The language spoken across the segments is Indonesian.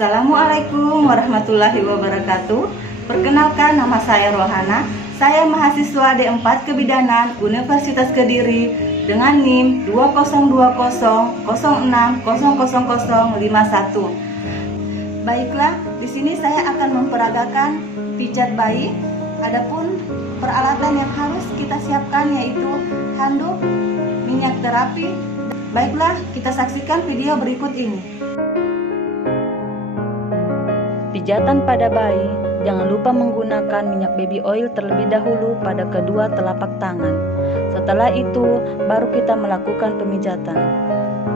Assalamualaikum warahmatullahi wabarakatuh. Perkenalkan, nama saya Rohana. Saya mahasiswa D4 Kebidanan Universitas Kediri dengan NIM 202006000051. Baiklah, di sini saya akan memperagakan pijat bayi. Adapun peralatan yang harus kita siapkan yaitu handuk, minyak terapi. Baiklah, kita saksikan video berikut ini. Pijatan pada bayi, jangan lupa menggunakan minyak baby oil terlebih dahulu pada kedua telapak tangan. Setelah itu, baru kita melakukan pemijatan.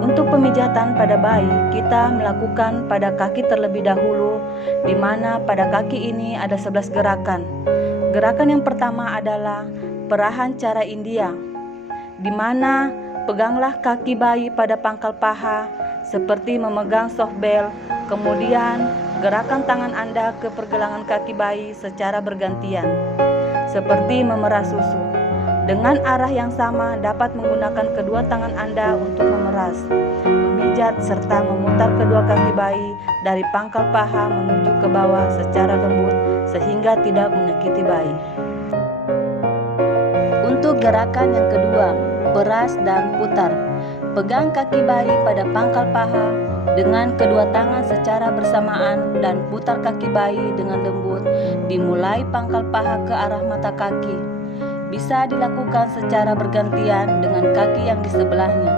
Untuk pemijatan pada bayi, kita melakukan pada kaki terlebih dahulu, di mana pada kaki ini ada 11 gerakan. Gerakan yang pertama adalah perahan cara India, di mana peganglah kaki bayi pada pangkal paha seperti memegang softbell, kemudian gerakan tangan Anda ke pergelangan kaki bayi secara bergantian, seperti memerah susu. Dengan arah yang sama, dapat menggunakan kedua tangan Anda untuk memeras, memijat, serta memutar kedua kaki bayi dari pangkal paha menuju ke bawah secara lembut sehingga tidak menyakiti bayi. Untuk gerakan yang kedua, peras dan putar. Pegang kaki bayi pada pangkal paha dengan kedua tangan secara bersamaan dan putar kaki bayi dengan lembut, dimulai pangkal paha ke arah mata kaki. Bisa dilakukan secara bergantian dengan kaki yang di sebelahnya.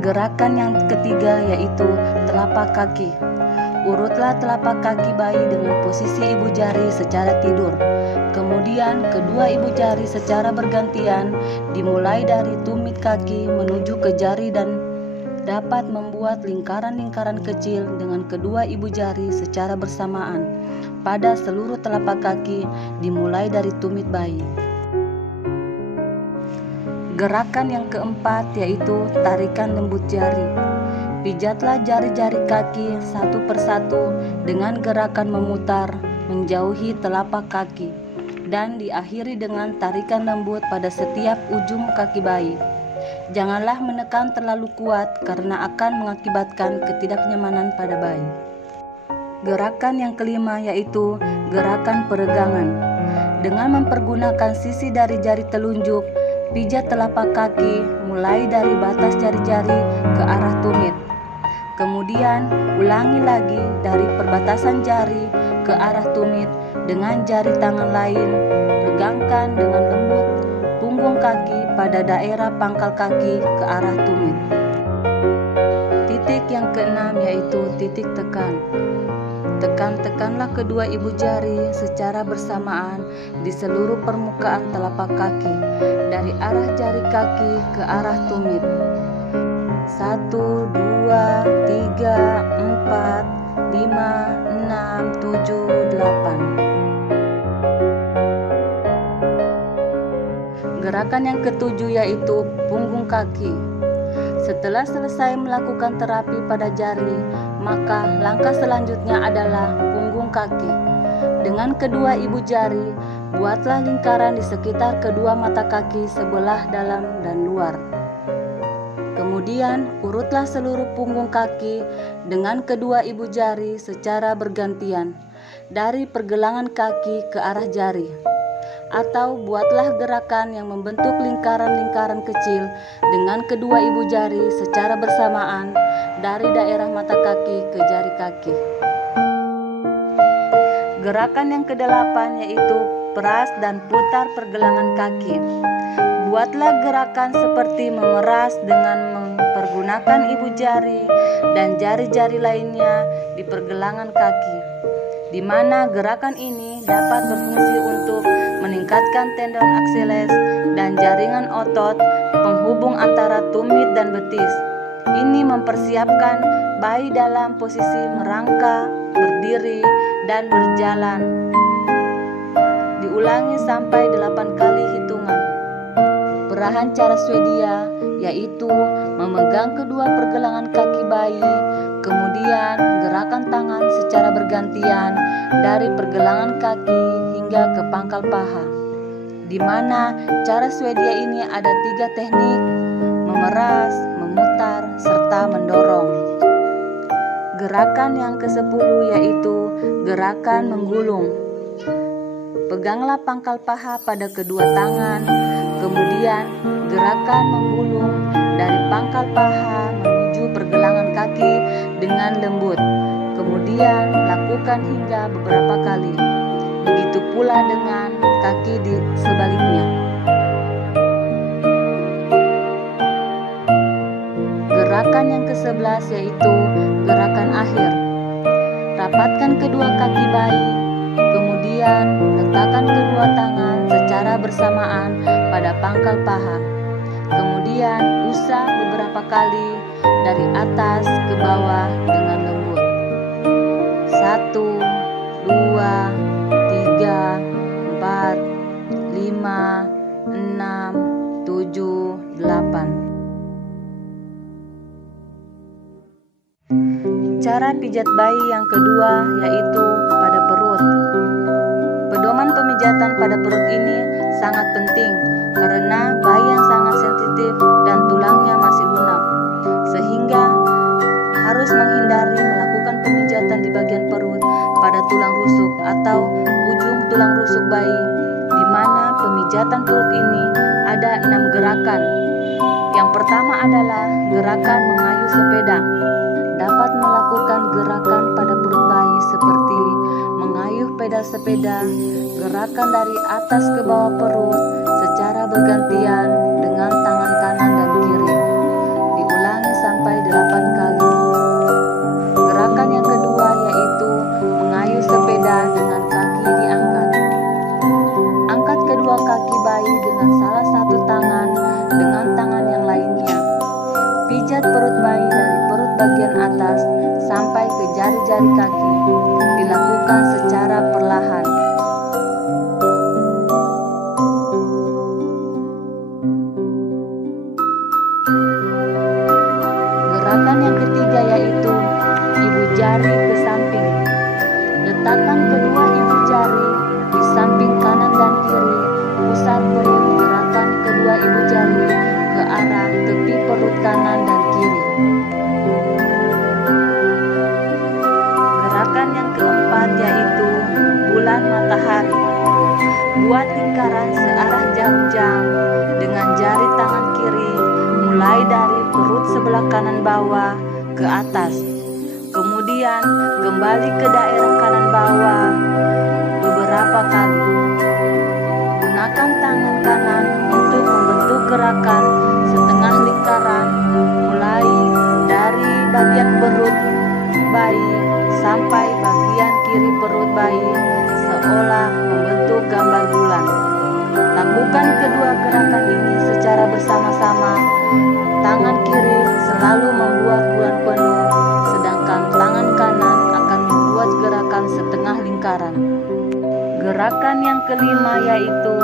Gerakan yang ketiga yaitu telapak kaki. Urutlah telapak kaki bayi dengan posisi ibu jari secara tidur. Kemudian kedua ibu jari secara bergantian dimulai dari tumit kaki menuju ke jari dan dapat membuat lingkaran-lingkaran kecil dengan kedua ibu jari secara bersamaan pada seluruh telapak kaki dimulai dari tumit bayi. Gerakan yang keempat yaitu tarikan lembut jari. Pijatlah jari-jari kaki satu persatu dengan gerakan memutar menjauhi telapak kaki dan diakhiri dengan tarikan lembut pada setiap ujung kaki bayi. Janganlah menekan terlalu kuat karena akan mengakibatkan ketidaknyamanan pada bayi. Gerakan yang kelima yaitu gerakan peregangan. Dengan mempergunakan sisi dari jari telunjuk, pijat telapak kaki mulai dari batas jari-jari ke arah tumit. Kemudian ulangi lagi dari perbatasan jari ke arah tumit dengan jari tangan lain. Regangkan dengan lembut punggung kaki pada daerah pangkal kaki ke arah tumit. Titik yang keenam yaitu titik tekan. Tekan-tekanlah kedua ibu jari secara bersamaan di seluruh permukaan telapak kaki dari arah jari kaki ke arah tumit. 1, 2, 3, 4, 5, 6, 7, 8. Gerakan yang ketujuh yaitu punggung kaki. Setelah selesai melakukan terapi pada jari, maka langkah selanjutnya adalah punggung kaki. Dengan kedua ibu jari, buatlah lingkaran di sekitar kedua mata kaki sebelah dalam dan luar. Kemudian urutlah seluruh punggung kaki dengan kedua ibu jari secara bergantian dari pergelangan kaki ke arah jari. Atau buatlah gerakan yang membentuk lingkaran-lingkaran kecil dengan kedua ibu jari secara bersamaan dari daerah mata kaki ke jari kaki. Gerakan yang kedelapan yaitu peras dan putar pergelangan kaki. Buatlah gerakan seperti memeras dengan mempergunakan ibu jari dan jari-jari lainnya di pergelangan kaki, di mana gerakan ini dapat berfungsi untuk meningkatkan tendon Achilles dan jaringan otot penghubung antara tumit dan betis. Ini mempersiapkan bayi dalam posisi merangkak, berdiri, dan berjalan. Diulangi sampai 8 kali hitungan. Perahan cara Swedia yaitu memegang kedua pergelangan kaki bayi, kemudian gerakan tangan secara bergantian dari pergelangan kaki hingga ke pangkal paha, di mana cara Swedia ini ada 3 teknik: memeras, memutar, serta mendorong. Gerakan yang ke-10 yaitu gerakan menggulung. Peganglah pangkal paha pada kedua tangan, kemudian gerakan menggulung dari pangkal paha menuju pergelangan kaki dengan lembut. Kemudian lakukan hingga beberapa kali. Begitu pula dengan kaki di sebaliknya. Gerakan yang ke-11 yaitu gerakan akhir. Rapatkan kedua kaki bayi, kemudian letakkan kedua tangan secara bersamaan pada pangkal paha. Kemudian usap beberapa kali dari atas ke bawah dengan lembut. 1, 2, 3, 4, 5, 6, 7, 8. Cara pijat bayi yang kedua yaitu pada perut. Pedoman pemijatan pada perut ini sangat penting karena bayi yang sangat sensitif dan tulangnya masih lunak, sehingga harus menghindari melakukan pemijatan di bagian perut pada tulang rusuk atau ujung tulang rusuk bayi, di mana pemijatan perut ini ada 6 gerakan. Yang pertama adalah gerakan mengayuh sepeda. Dapat melakukan gerakan pada perut bayi seperti mengayuh pedal sepeda, gerakan dari atas ke bawah perut secara bergantian dengan tangan kanan dan kiri. Diulangi sampai 8 kali. Gerakan yang kedua yaitu mengayuh sepeda dengan kaki diangkat. Angkat kedua kaki bayi dengan salah satu tangan dengan tangan yang lainnya. Pijat perut bayi dari perut bagian atas sampai ke jari-jari kaki. Dilakukan secara perlahan. Gerakan yang ketiga yaitu ibu jari ke samping. Letakkan kedua ibu jari di samping kanan dan kiri. Pusar perut, gerakan kedua ibu jari ke arah tepi perut kanan dan kiri. Gerakan yang keempat yaitu bulan matahari. Buat lingkaran searah jarum jam dengan jari tangan kiri mulai dari perut sebelah kanan bawah ke atas. Kemudian kembali ke daerah kanan bawah beberapa kali. Gunakan tangan kanan untuk membentuk gerakan setengah lingkaran mulai dari bagian perut bayi sampai bagian kiri perut bayi seolah membentuk gambar bulan. Lakukan kedua gerakan ini secara bersama-sama. Tangan kiri selalu membuat bulan penuh, sedangkan tangan kanan akan membuat gerakan setengah lingkaran. Gerakan yang kelima yaitu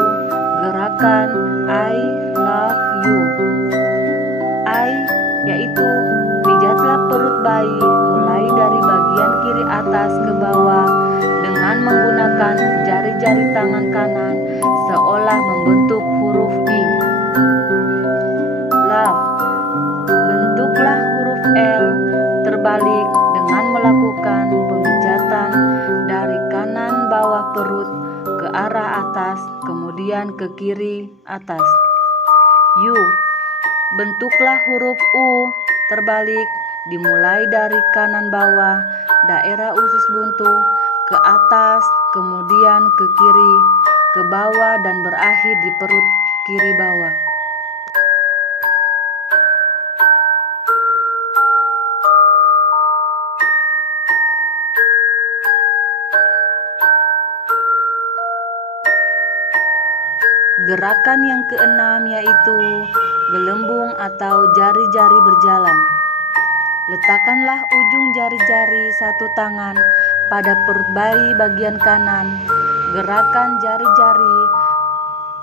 gerakan I love you. I yaitu pijatlah perut bayi mulai dari bagian kiri atas ke bawah dengan menggunakan jari-jari tangan kanan seolah membentuk huruf I. Love. Bentuklah huruf L terbalik dengan melakukan pemijatan dari kanan bawah perut ke arah atas, kemudian ke kiri atas. U. Bentuklah huruf U terbalik dimulai dari kanan bawah, daerah usus buntu, ke atas, kemudian ke kiri, ke bawah dan berakhir di perut kiri bawah. Gerakan yang keenam yaitu gelembung atau jari-jari berjalan. Letakkanlah ujung jari-jari satu tangan pada perut bayi bagian kanan. Gerakan jari-jari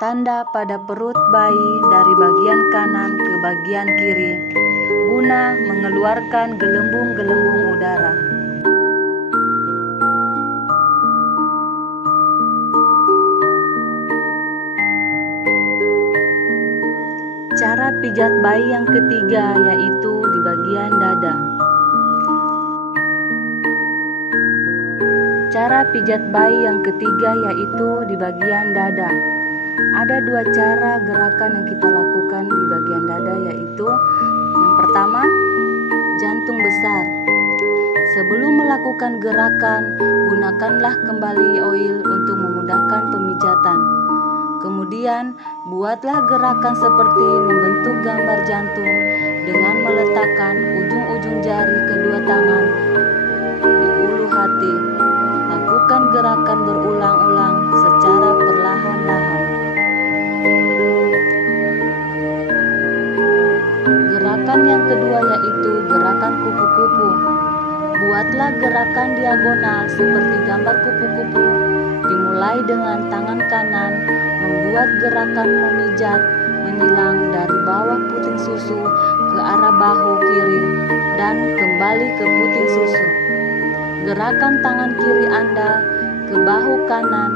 tanda pada perut bayi dari bagian kanan ke bagian kiri guna mengeluarkan gelembung-gelembung udara. Cara pijat bayi yang ketiga yaitu di bagian dada. Cara pijat bayi yang ketiga yaitu di bagian dada. Ada dua cara gerakan yang kita lakukan di bagian dada, yaitu yang pertama, jantung besar. Sebelum melakukan gerakan, gunakanlah kembali oil untuk memudahkan pemijatan. Kemudian, buatlah gerakan seperti membentuk gambar jantung dengan meletakkan ujung-ujung jari kedua tangan di ulu hati. Lakukan gerakan berulang-ulang secara perlahan-lahan. Gerakan yang kedua yaitu gerakan kupu-kupu. Buatlah gerakan diagonal seperti gambar kupu-kupu. Dimulai dengan tangan kanan, membuat gerakan memijat menyilang dari bawah puting susu ke arah bahu kiri dan kembali ke puting susu. Gerakan tangan kiri Anda ke bahu kanan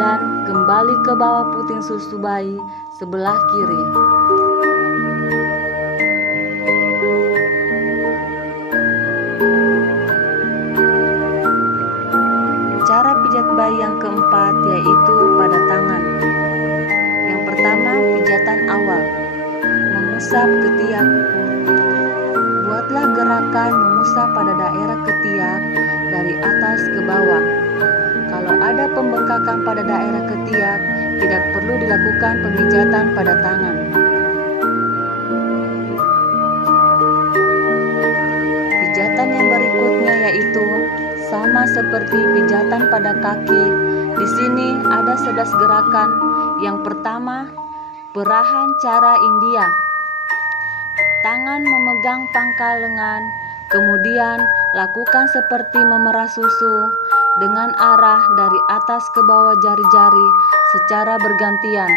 dan kembali ke bawah puting susu bayi sebelah kiri. Cara pijat bayi yang keempat yaitu pada tangan. Yang pertama, pijatan awal, mengusap ketiak. Buatlah gerakan mengusap pada daerah ketiak dari atas ke bawah. Kalau ada pembengkakan pada daerah ketiak, tidak perlu dilakukan pemijatan pada tangan. Pijatan yang berikutnya yaitu sama seperti pijatan pada kaki. Di sini ada 11 gerakan. Yang pertama, perahan cara India. Tangan memegang pangkal lengan, kemudian lakukan seperti memerah susu dengan arah dari atas ke bawah jari-jari secara bergantian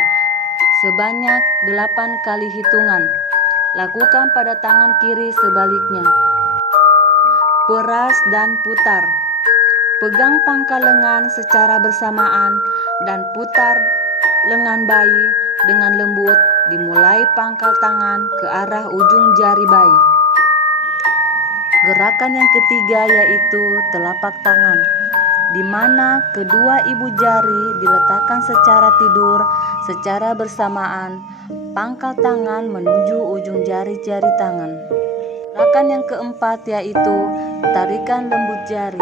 sebanyak 8 kali hitungan. Lakukan pada tangan kiri sebaliknya. Peras dan putar. Pegang pangkal lengan secara bersamaan dan putar lengan bayi dengan lembut, dimulai pangkal tangan ke arah ujung jari bayi. Gerakan yang ketiga yaitu telapak tangan, di mana kedua ibu jari diletakkan secara tidur secara bersamaan, pangkal tangan menuju ujung jari-jari tangan. Gerakan yang keempat yaitu tarikan lembut jari.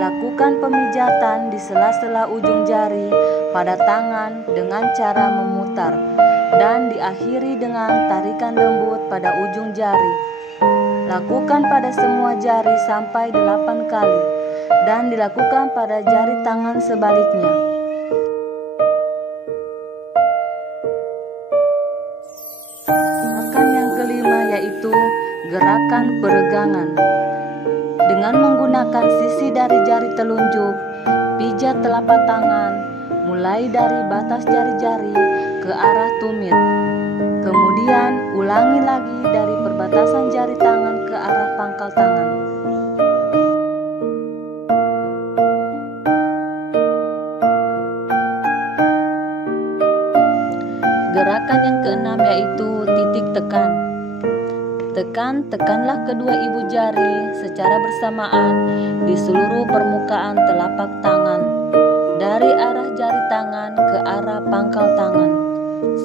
Lakukan pemijatan di sela-sela ujung jari pada tangan dengan cara memutar dan diakhiri dengan tarikan lembut pada ujung jari. Lakukan pada semua jari sampai 8 kali dan dilakukan pada jari tangan sebaliknya. Gerakan yang kelima yaitu gerakan peregangan. Dengan menggunakan sisi dari jari telunjuk, pijat telapak tangan mulai dari batas jari-jari ke arah tumit. Kemudian ulangi lagi dari perbatasan jari tangan ke arah pangkal tangan. Gerakan yang keenam yaitu titik tekan. Tekanlah kedua ibu jari secara bersamaan di seluruh permukaan telapak tangan, dari arah jari tangan ke arah pangkal tangan.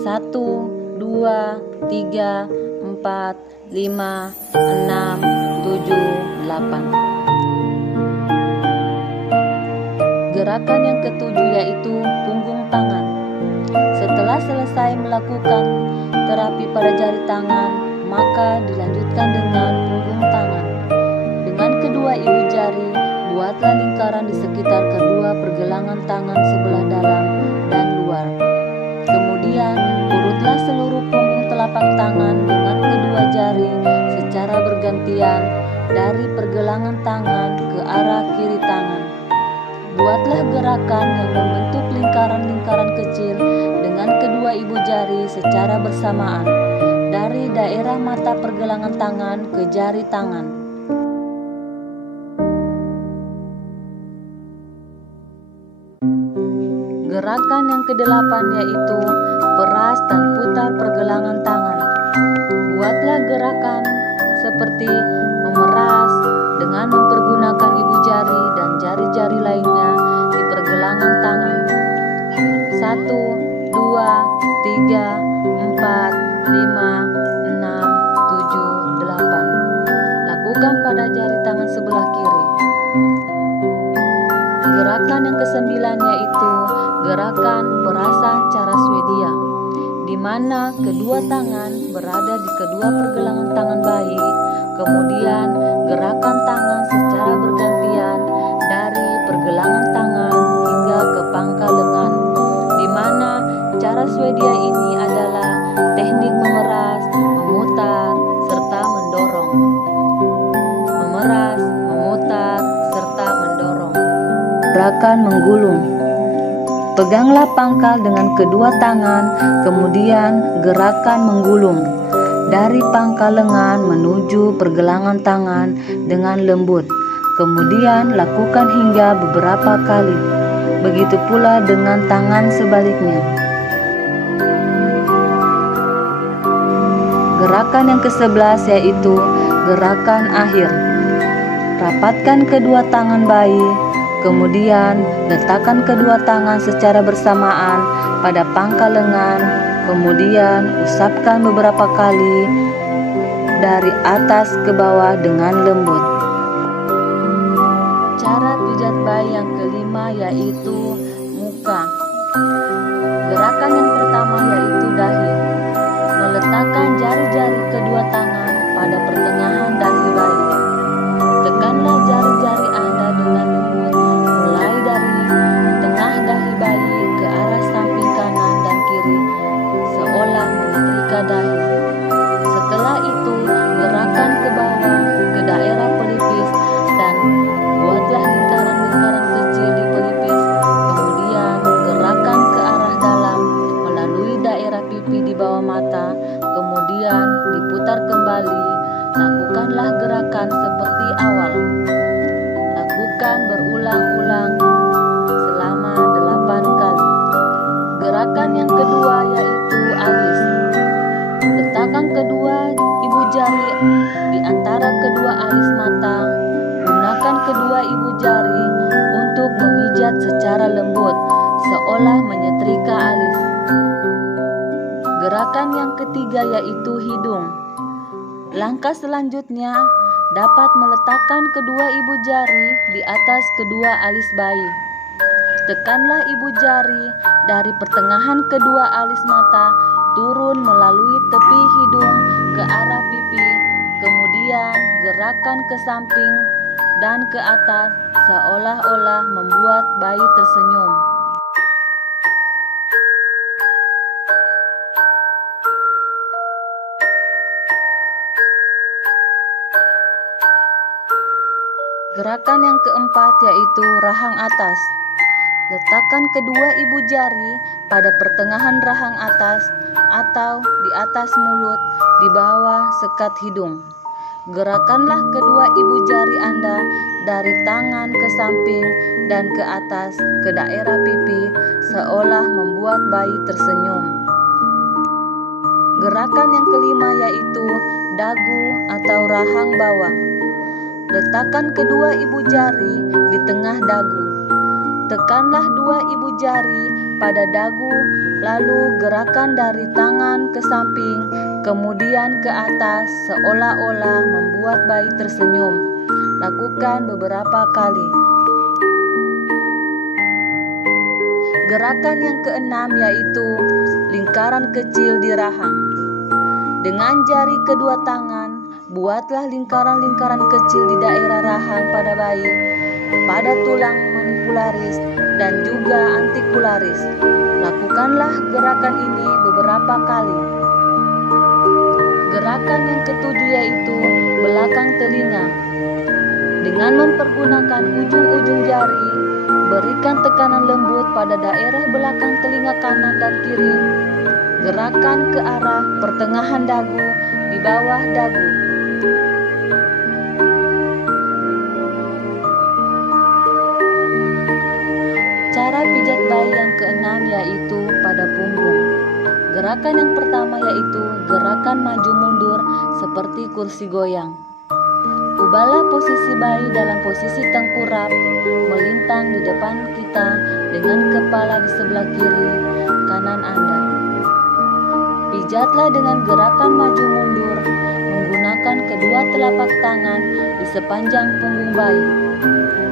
1, 2, 3, 4, 5, 6, 7, 8. Gerakan yang ketujuh yaitu punggung tangan. Setelah selesai melakukan terapi pada jari tangan, maka dilanjutkan dengan punggung tangan. Dengan kedua ibu jari, buatlah lingkaran di sekitar kedua pergelangan tangan sebelah dalam dan luar. Kemudian, urutlah seluruh punggung telapak tangan dengan kedua jari secara bergantian dari pergelangan tangan ke arah kiri tangan. Buatlah gerakan yang membentuk lingkaran-lingkaran kecil dengan kedua ibu jari secara bersamaan dari daerah mata pergelangan tangan ke jari tangan. Gerakan yang kedelapan yaitu peras dan putar pergelangan tangan. Buatlah gerakan seperti memeras dengan mempergunakan ibu jari dan jari-jari lainnya lakukan pada jari tangan sebelah kiri. Gerakan yang kesembilan yaitu gerakan perasan cara Swedia, di mana kedua tangan berada di kedua pergelangan tangan bayi, kemudian gerakan tangan secara bergantian dari pergelangan tangan hingga ke pangkal lengan, di mana cara Swedia ini adalah teknik memeras, memutar, serta mendorong. Memeras, memutar, serta mendorong. Gerakan menggulung. Peganglah pangkal dengan kedua tangan, kemudian gerakan menggulung dari pangkal lengan menuju pergelangan tangan dengan lembut. Kemudian lakukan hingga beberapa kali. Begitu pula dengan tangan sebaliknya. Gerakan yang ke-11 yaitu gerakan akhir. Rapatkan kedua tangan bayi, kemudian letakkan kedua tangan secara bersamaan pada pangkal lengan, kemudian usapkan beberapa kali dari atas ke bawah dengan lembut. Cara pijat bayi yang kelima yaitu muka. Gerakan yang pertama yaitu dahi. Meletakkan jari-jari kedua tangan pada pertengahan dahi bayi. Tekanlah jari-jari Anda dengan lembut, mulai dari tengah dahi bayi ke arah samping kanan dan kiri, seolah menyetrika dahi. Setelah itu, gerakan ke bawah ke daerah pelipis dan buatlah lingkaran-lingkaran kecil di pelipis. Kemudian gerakan ke arah dalam melalui daerah pipi di bawah mata, kemudian diputar kembali. Lakukanlah gerakan seperti awal. Lakukan berulang-ulang selama 8 kali. Gerakan yang kedua yaitu alis. Letakkan kedua ibu jari di antara kedua alis mata. Gunakan kedua ibu jari untuk memijat secara lembut, seolah menyetrika alis. Gerakan yang ketiga yaitu hidung. Langkah selanjutnya dapat meletakkan kedua ibu jari di atas kedua alis bayi. Tekanlah ibu jari dari pertengahan kedua alis mata turun melalui tepi hidung ke arah pipi, kemudian gerakan ke samping dan ke atas seolah-olah membuat bayi tersenyum. Gerakan yang keempat yaitu rahang atas. Letakkan kedua ibu jari pada pertengahan rahang atas atau di atas mulut di bawah sekat hidung. Gerakanlah kedua ibu jari Anda dari tangan ke samping dan ke atas ke daerah pipi seolah membuat bayi tersenyum. Gerakan yang kelima yaitu dagu atau rahang bawah. Letakkan kedua ibu jari di tengah dagu. Tekanlah dua ibu jari pada dagu, lalu gerakan dari tangan ke samping, kemudian ke atas seolah-olah membuat bayi tersenyum. Lakukan beberapa kali. Gerakan yang keenam yaitu lingkaran kecil di rahang. Dengan jari kedua tangan, buatlah lingkaran-lingkaran kecil di daerah rahang pada bayi, pada tulang manipularis dan juga antikularis. Lakukanlah gerakan ini beberapa kali. Gerakan yang ketujuh yaitu belakang telinga. Dengan mempergunakan ujung-ujung jari, berikan tekanan lembut pada daerah belakang telinga kanan dan kiri. Gerakan ke arah pertengahan dagu di bawah dagu. Cara pijat bayi yang keenam yaitu pada punggung. Gerakan yang pertama yaitu gerakan maju mundur seperti kursi goyang. Ubahlah posisi bayi dalam posisi tengkurap, melintang di depan kita dengan kepala di sebelah kiri, kanan Anda. Pijatlah dengan gerakan maju mundur, menggunakan kedua telapak tangan di sepanjang punggung bayi,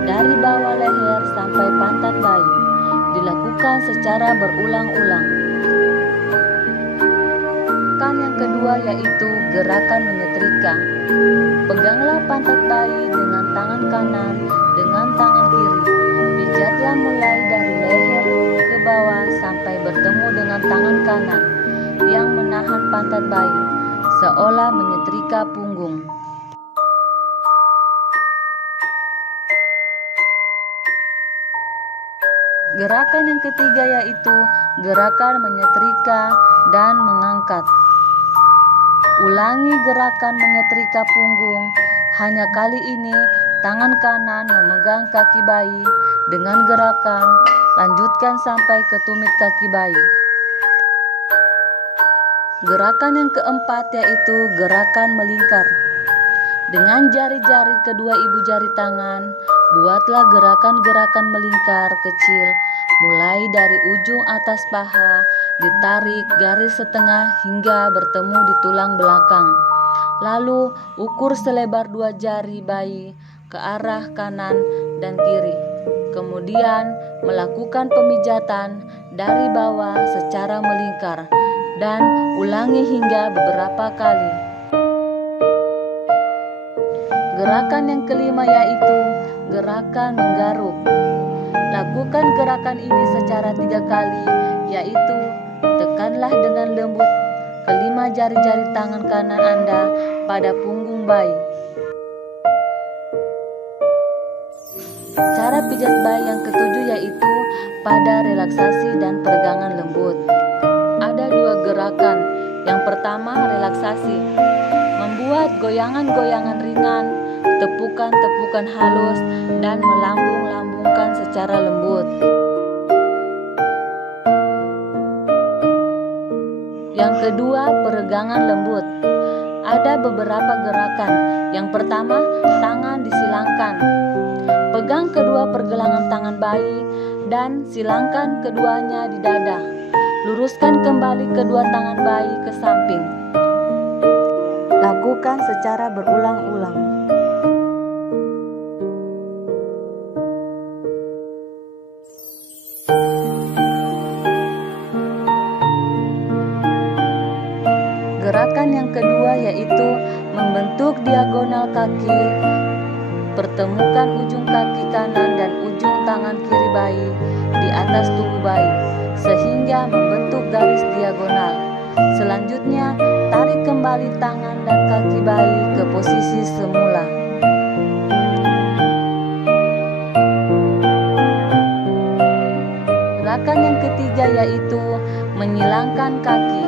dari bawah leher sampai pantat bayi, dilakukan secara berulang-ulang. Gerakan yang kedua yaitu gerakan menyetrika. Peganglah pantat bayi dengan tangan kanan dengan tangan kiri. Pijatlah mulai dari leher ke bawah sampai bertemu dengan tangan kanan yang menahan pantat bayi, seolah menyetrika punggung. Gerakan yang ketiga yaitu gerakan menyetrika dan mengangkat. Ulangi gerakan menyetrika punggung. Hanya kali ini tangan kanan memegang kaki bayi dengan gerakan lanjutkan sampai ke tumit kaki bayi. Gerakan yang keempat yaitu gerakan melingkar. Dengan jari-jari kedua ibu jari tangan, buatlah gerakan-gerakan melingkar kecil mulai dari ujung atas paha, ditarik garis setengah hingga bertemu di tulang belakang. Lalu ukur selebar 2 jari bayi ke arah kanan dan kiri. Kemudian melakukan pemijatan dari bawah secara melingkar dan ulangi hingga beberapa kali. Gerakan yang kelima yaitu gerakan menggaruk. Lakukan gerakan ini secara 3 kali, yaitu tekanlah dengan lembut kelima jari-jari tangan kanan Anda pada punggung bayi. Cara pijat bayi yang ketujuh yaitu pada relaksasi dan peregangan lembut. Ada 2 gerakan. Yang pertama relaksasi, membuat goyangan-goyangan ringan, tepukan-tepukan halus, dan melambung-lambungkan secara lembut. Yang kedua, peregangan lembut. Ada beberapa gerakan. Yang pertama, tangan disilangkan. Pegang kedua pergelangan tangan bayi dan silangkan keduanya di dada. Luruskan kembali kedua tangan bayi ke samping. Lakukan secara berulang-ulang. Gerakan yang kedua yaitu membentuk diagonal kaki. Pertemukan ujung kaki kanan dan ujung tangan kiri bayi di atas tubuh bayi sehingga membentuk garis diagonal. Selanjutnya, tarik kembali tangan dan kaki bayi ke posisi semula. Gerakan yang ketiga yaitu menyilangkan kaki.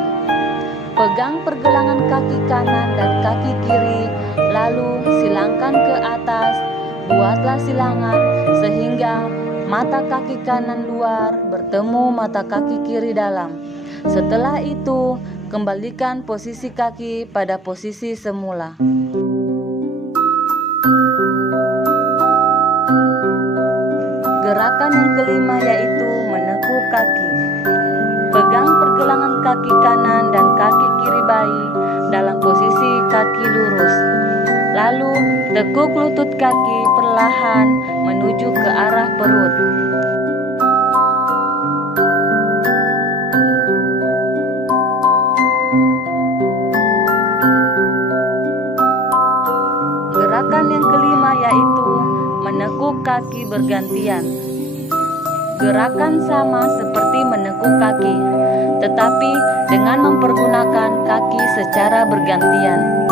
Pegang pergelangan kaki kanan dan kaki kiri, lalu silangkan ke atas. Buatlah silangan sehingga mata kaki kanan luar bertemu mata kaki kiri dalam. Setelah itu, kembalikan posisi kaki pada posisi semula. Gerakan yang kelima yaitu menekuk kaki. Pegang pergelangan kaki kanan dan kaki kiri bayi dalam posisi kaki lurus. Lalu tekuk lutut kaki perlahan menuju ke arah perut. Gerakan yang kelima yaitu menekuk kaki bergantian. Gerakan sama seperti menekuk kaki, tetapi dengan mempergunakan kaki secara bergantian.